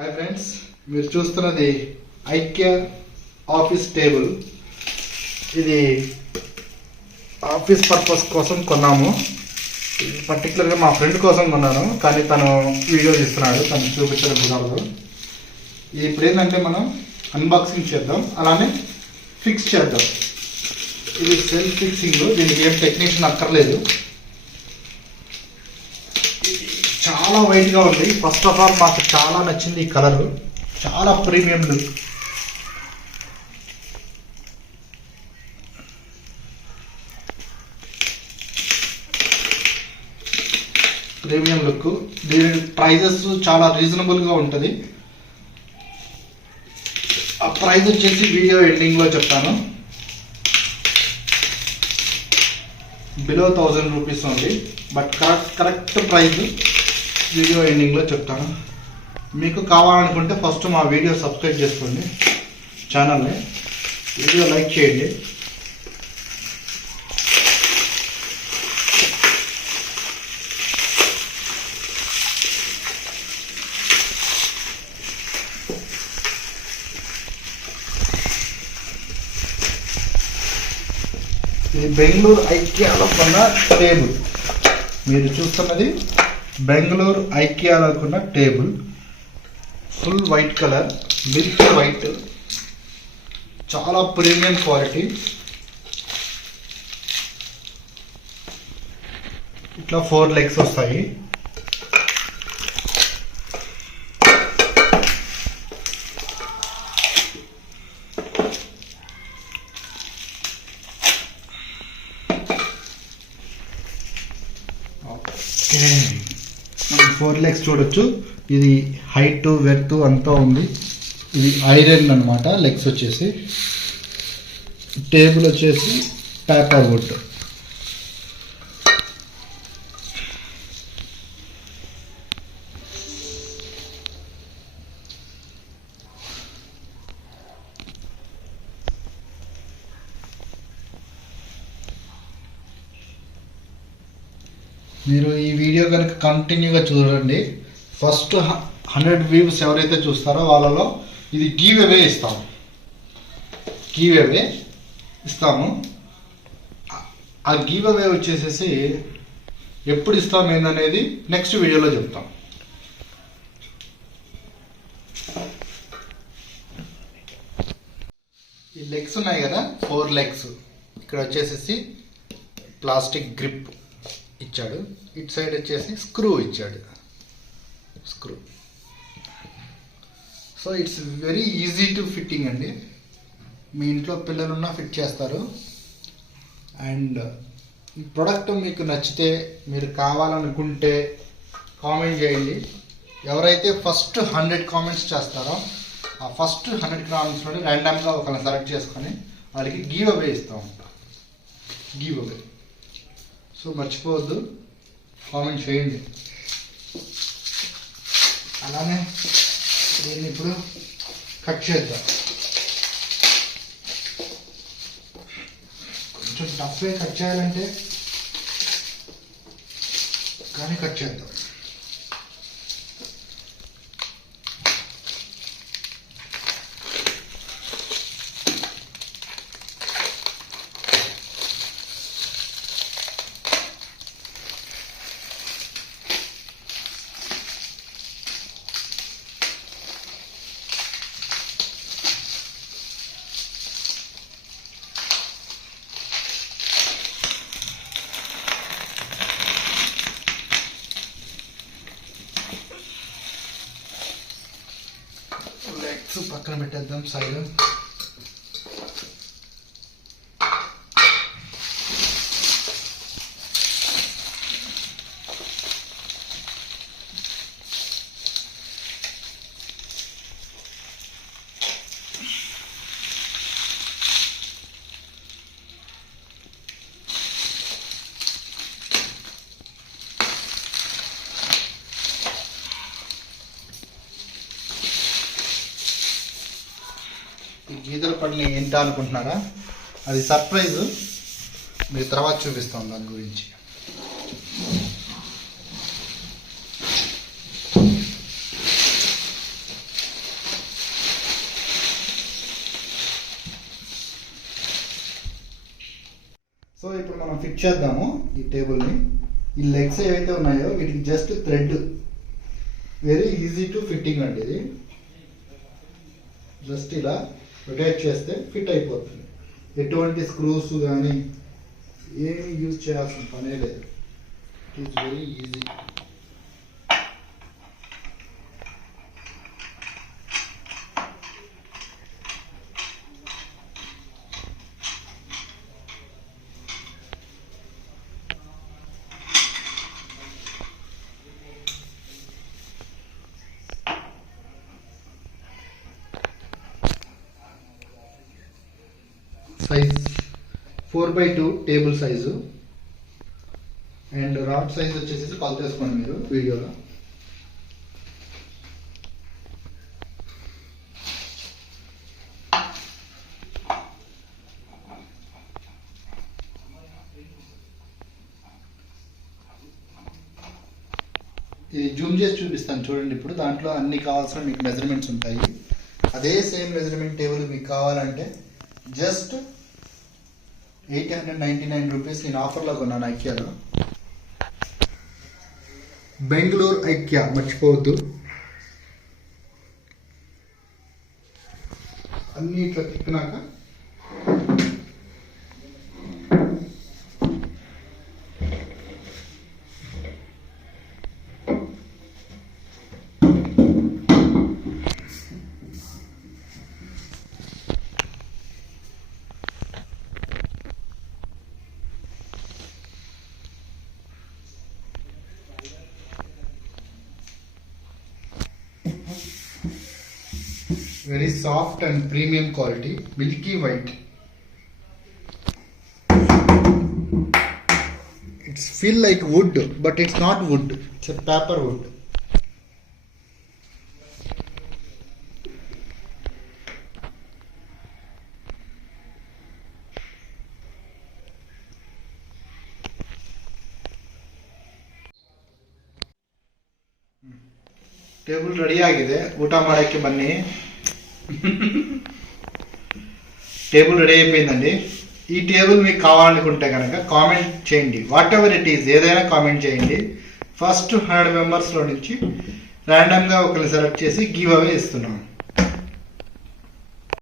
Hi friends, మీరు చూస్తున్నది IKEA office table. ఇది ఆఫీస్ పర్పస్ కోసం కొన్నాము. ఇది పర్టికులర్గా మా ఫ్రెండ్ కోసం కొన్నాను, కానీ తను వీడియో తీస్తున్నాడు, తను చూపించడం కుదరదు. ఇది ఇప్పుడు ఏంటంటే మనం అన్బాక్సింగ్ చేద్దాం, అలానే ఫిక్స్ చేద్దాం. ఇది సెల్ఫ్ ఫిక్సింగ్, దీనికి ఏం టెక్నీషియన్ అక్కర్లేదు. చాలా వైట్గా ఉంది. ఫస్ట్ ఆఫ్ ఆల్ మాకు చాలా నచ్చింది ఈ కలరు, చాలా ప్రీమియం లుక్. Premium look. దీని ప్రైజెస్ చాలా రీజనబుల్గా ఉంటుంది. ఆ ప్రైస్ వచ్చేసి వీడియో ఎండింగ్లో చెప్తాను. బిలో 1000 రూపీస్ ఉంది, బట్ కరెక్ట్ ప్రైస్ వీడియో ఎండింగ్లో చెప్తాను. మీకు కావాలనుకుంటే ఫస్ట్ మా వీడియో సబ్స్క్రైబ్ చేసుకోండి, ఛానల్ని వీడియో లైక్ చేయండి. ఇది బెంగళూరు ఐకియాలో కొన్న టేబుల్. మీరు చూస్తున్నది బెంగళూరు ఐకియాలో కొన్న table. Full white colour, milk white, చాలా ప్రీమియం క్వాలిటీ. ఇట్లా 4 లెగ్స్ వస్తాయి. మనం 4 లెగ్స్ చూడొచ్చు. ఇది హైట్ వెర్త్ అంతా ఉంది. ఇది ఐరన్ అనమాట. లెగ్స్ వచ్చేసి, టేబుల్ వచ్చేసి పేపర్ వుడ్. మీరు ఈ వీడియో కనుక కంటిన్యూగా చూడండి, ఫస్ట్ 100 వ్యూస్ ఎవరైతే చూస్తారో వాళ్ళలో ఇది గివ్ అవే ఇస్తాము. ఆ గివ్ అవే వచ్చేసేసి ఎప్పుడు ఇస్తాం ఏందనేది నెక్స్ట్ వీడియోలో చెప్తాం. ఈ లెగ్స్ ఉన్నాయి కదా, 4 లెగ్స్. ఇక్కడ వచ్చేసేసి ప్లాస్టిక్ గ్రిప్ ఇచ్చాడు. ఇటు సైడ్ వచ్చేసి స్క్రూ ఇచ్చాడు. So it's very easy to fitting అండి. మీ ఇంట్లో పిల్లలున్నా ఫిట్ చేస్తారు. అండ్ ఈ ప్రోడక్ట్ మీకు నచ్చితే, మీరు కావాలనుకుంటే కామెంట్ చేయండి. ఎవరైతే ఫస్ట్ 100 కామెంట్స్ చేస్తారో ఆ ఫస్ట్ 100 కామెంట్స్లో ర్యాండమ్గా ఒకరిని సెలెక్ట్ చేసుకొని వాళ్ళకి గివ్ అవే ఇస్తాం. సో మర్చిపోవద్దు, కామెంట్ చేయండి. అలానే దీన్ని ఇప్పుడు కట్ చేద్దాం. కొంచెం టఫ్గా కట్ చేయాలంటే, కానీ కట్ చేద్దాం. పక్కన పెట్టేద్దాం సైడ్. ఈ గీతల పడిన ఏంటా అనుకుంటున్నారా? అది సర్ప్రైజ్, మీకు తర్వాత చూపిస్తాం దాని గురించి. మనం ఫిట్ చేద్దాము ఈ టేబుల్ని. ఈ లెగ్స్ ఏవైతే ఉన్నాయో వీటికి just thread, very easy to fitting అండి ఇది. జస్ట్ ఇలా రొటేట్ చేస్తే ఫిట్ అయిపోతుంది. ఎటువంటి స్క్రూస్ కానీ ఏమి యూజ్ చేయాల్సిన పనే లేదు. It is very easy. Size 4x2 table size and rod size వచ్చేసి కొలత వేసుకోండి మీరు వీడియోలో. ఇది జూమ్ చేసి చూపిస్తాను చూడండి. ఇప్పుడు దాంట్లో అన్ని కావాల్సిన మీకు మెజర్మెంట్స్ ఉంటాయి. అదే సేమ్ మెజర్మెంట్ టేబుల్ మీకు కావాలంటే జస్ట్ 899 రూపీస్ నేను ఆఫర్లో కొన్నాను ఐకియాలో. బెంగళూరు ఐకియా మర్చిపోవద్దు. అన్ని ఇట్లా తిప్పినాక very soft and premium quality, milky white. It's feel like wood, but it's not wood. It's a paper wood. Table ready ಆಗಿದೆ. ಊಟ ಮಾಡೋಕ್ಕೆ ಬನ್ನಿ. టేబుల్ రెడీ అయిపోయిందండి. ఈ టేబుల్ మీకు కావాలనుకుంటే కనుక కామెంట్ చేయండి. వాట్ ఎవర్ ఇట్ ఈజ్, ఏదైనా కామెంట్ చేయండి. ఫస్ట్ 100 మెంబర్స్లో నుంచి ర్యాండమ్గా ఒకరిని సెలెక్ట్ చేసి గివ్ అవే ఇస్తున్నాం.